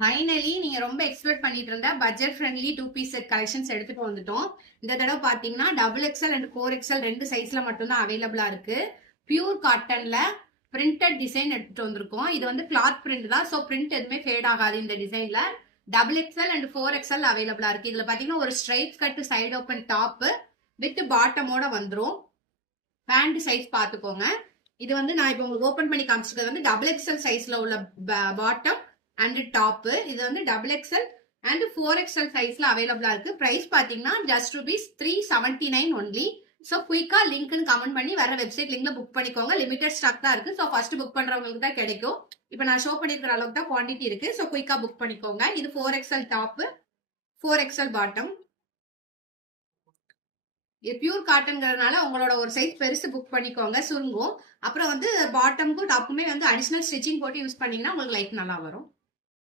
Finally நீங்க ரொம்ப expect பண்ணிட்டு இருந்த budget friendly 2 piece set collections எடுத்துட்டு வந்துட்டோம். இந்த தடவை பாத்தீங்கன்னா XXL அண்ட் 4XL 2 சைஸ்ல மட்டும்தான் அவைலபிளா இருக்கு. பியூர் காட்டன்ல பிரிண்டட் டிசைன் எடுத்துட்டு வந்திருக்கோம். இது வந்து கிளாத் பிரிண்ட் தான். ஸோ பிரிண்ட் எதுவுமே ஃபேட் ஆகாது. இந்த டிசைன்ல XXL அண்ட் 4XL அவைலபிளா இருக்கு. இதுல பாத்தீங்கன்னா ஒரு straight cut side open top with பாட்டமோட வந்துரும். பேண்ட் சைஸ் பாத்துக்கோங்க. இது வந்து நான் இப்போ உங்களுக்கு ஓபன் பண்ணி காமிச்சிருக்கிறது வந்து XXL சைஸ்ல உள்ள பாட்டம் அண்ட் டாப். இது வந்து XXL அண்ட் 4XL சைஸ்ல அவைலபிளா இருக்கு. பிரைஸ் பாத்தீங்கன்னா ஜஸ்ட் ₹379 ஒன்லி. ஸோ குயிக்கா லிங்க்னு கமெண்ட் பண்ணி வர வெப்சைட் லிங்க்ல புக் பண்ணிக்கோங்க. லிமிடெட் ஸ்டாக் தான் இருக்கு. ஸோ ஃபர்ஸ்ட் புக் பண்றவங்களுக்கு தான் கிடைக்கும். இப்போ நான் ஷோ பண்ணிருக்கிற அளவுக்கு தான் குவான்டிட்டி இருக்கு. ஸோ குயிக்கா புக் பண்ணிக்கோங்க. இது 4XL டாப், 4XL பாட்டம். இது பியூர் காட்டன்ங்கிறதுனால உங்களோட ஒரு சைஸ் பெருசு புக் பண்ணிக்கோங்க, சுருங்கும். அப்புறம் வந்து பாட்டமுக்கும் டாப்புமே வந்து அடிஷனல் ஸ்டிச்சிங் போட்டு யூஸ் பண்ணீங்கன்னா உங்களுக்கு லைஃப் நல்லா வரும்.